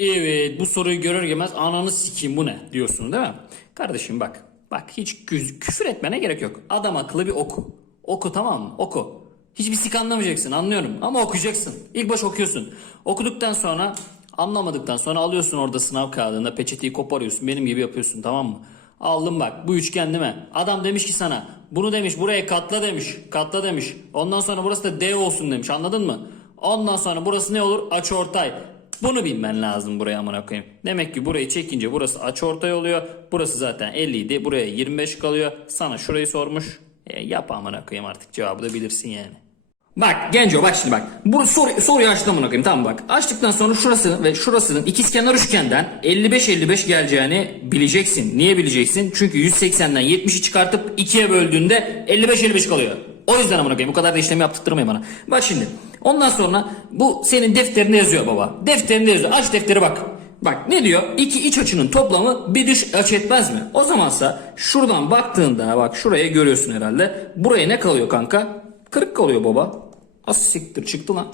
Evet bu soruyu görür görmez ananı sikeyim bu ne diyorsun değil mi? Kardeşim bak. Bak hiç kü- küfür etmene gerek yok. Adam akıllı bir oku. Oku tamam mı? Oku. Hiçbir sik anlamayacaksın anlıyorum ama okuyacaksın. İlk baş okuyorsun. Okuduktan sonra anlamadıktan sonra alıyorsun orada sınav kağıdında peçeteyi koparıyorsun. Benim gibi yapıyorsun tamam mı? Aldım bak bu üçgen değil mi? Adam demiş ki sana bunu demiş buraya katla demiş. Katla demiş. Ondan sonra burası da D olsun demiş anladın mı? Ondan sonra burası ne olur? Açıortay. Bunu bilmen lazım buraya amına koyayım. Demek ki burayı çekince burası açıortay oluyor. Burası zaten 50 idi. Buraya 25 kalıyor. Sana şurayı sormuş. E, yap amına koyayım artık cevabı da bilirsin yani. Bak Genco bak şimdi bak. Bu soru, soruyu açtım amına koyayım tamam bak. Açtıktan sonra şurası ve şurasının ikizkenar üçgenden 55-55 geleceğini bileceksin. Niye bileceksin? Çünkü 180'den 70'i çıkartıp 2'ye böldüğünde 55-55 kalıyor. O yüzden amına koyayım bu kadar da işlemi yaptırtmayın bana. Bak şimdi. Ondan sonra bu senin defterinde yazıyor baba. Defterinde yazıyor. Aç defteri bak. Bak ne diyor? İki iç açının toplamı bir dış açı etmez mi? O zamansa şuradan baktığında bak şuraya görüyorsun herhalde. Buraya ne kalıyor kanka? Kırık kalıyor baba. Siktir çıktı lan.